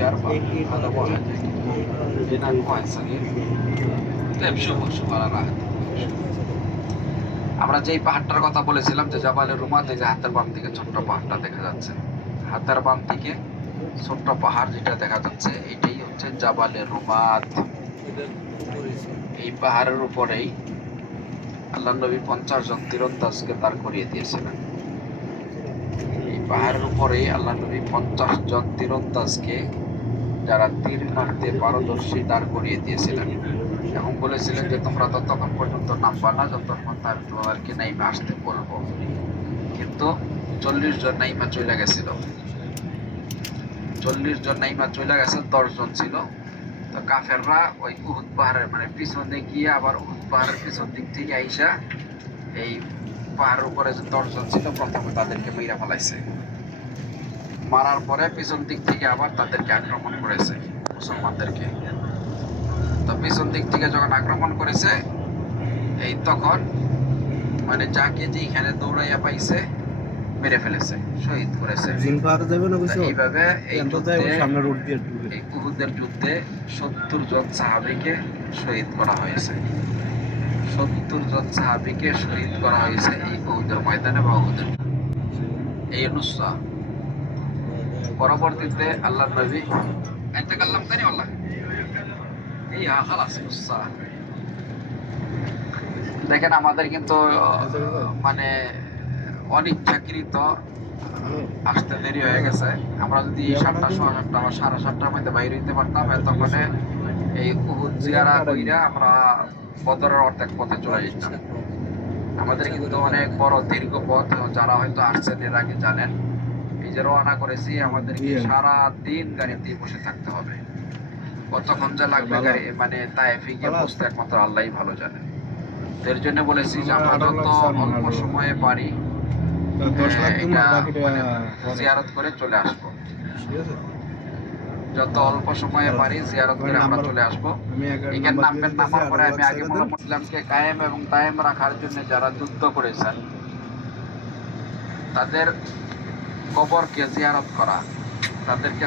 يرفع هذا واحد هناك واحد صغير طيب شوفوا على راحت আমরা যেই পাহাড়টার কথা বলেছিলাম যে জাবালের রুমাত, এই যে হাতের বাম দিকে ছোট্ট পাহাড়টা দেখা যাচ্ছে, হাতের বাম দিকে ছোট্ট পাহাড় যেটা দেখা যাচ্ছে এটাই হচ্ছে জাবালের রুমাত। এই পাহাড়ের উপরেই আল্লাহ নবী 50 জন তীরন্দাজকে দাঁড় করিয়ে দিয়েছিলেন। এই পাহাড়ের উপরেই আল্লাহ নবী 50 জন তীরন্দাজকে যারা তীর মারতে পারদর্শী দাঁড় করিয়ে দিয়েছিলেন এবং বলেছিলেন যে তোমরা ততক্ষণ পর্যন্ত নামবা না যতক্ষণ আমি তোমাদেরকে নাইমা আসতে বলবো। কিন্তু 40 জন নাইমা চলে গেছিল, 40 জন নাইমা চলে গেছে, 10 জন ছিল। তো কাফেররা ওই উহুদ পাহাড়ের মানে পিছনে গিয়ে আবার উহুদ পাহাড়ের পিছন দিক থেকে আইসা এই পাহাড়ের উপরে যে 10 জন ছিল প্রথমে তাদেরকে মেরা ফেলাইছে, মারার পরে পিছন দিক থেকে আবার তাদেরকে আক্রমণ করেছে মুসলমানদেরকে। তো পিছন দিক থেকে যখন আক্রমণ করেছে এই তখন মানে যাকে যেখানে দৌড়াইয়া পাইছে মেরে ফেলেছে, শহীদ করেছে। এইভাবে এই উহুদের যুদ্ধে 70 জন সাহাবীকে শহীদ করা হয়েছে, 70 জন সাহাবীকে শহীদ করা হয়েছে এই উহুদের ময়দানে বা উহুদের এই নুসরা। পরবর্তীতে আল্লাহ নবী ইন্তেকাল্লাম করেন আল্লাহ এই খালাস নুসরা। দেখেন আমাদের কিন্তু মানে অনিচ্ছাকৃত আসতে দেরি হয়ে গেছে। আমরা যদি 7টা, 7:30 বা 7:30টার মধ্যে বাইরে হইতে পারতাম তখন এই উহুদ জিয়ারা কইরা আমরা বদরের অর্ধেক পথে চলে যেতাম। আমাদের কিন্তু অনেক বড় দীর্ঘ পথ, যারা হয়তো আসছেন এর আগে জানেন। এই যে রওনা করেছি আমাদেরকে সারা দিন গাড়িতে বসে থাকতে হবে, কতক্ষণ যে লাগবে গাড়ি মানে তায়েফে গিয়ে পৌঁছতে একমাত্র আল্লাহই ভালো জানে। এর জন্য বলেছি যে আমরা যত অল্প সময়ে পারি জিয়ারত করে চলে আসবো, যত অল্প সময়ে পারি জিয়ারত করে আমরা চলে আসবো। এখানে নামবেন, নামার পরে আমি আগে বললাম ইসলামকে কায়েম এবং দায়েম রাখার জন্য যারা যুদ্ধ করেছেন তাদের কবরকে জিয়ারত করা, তাদেরকে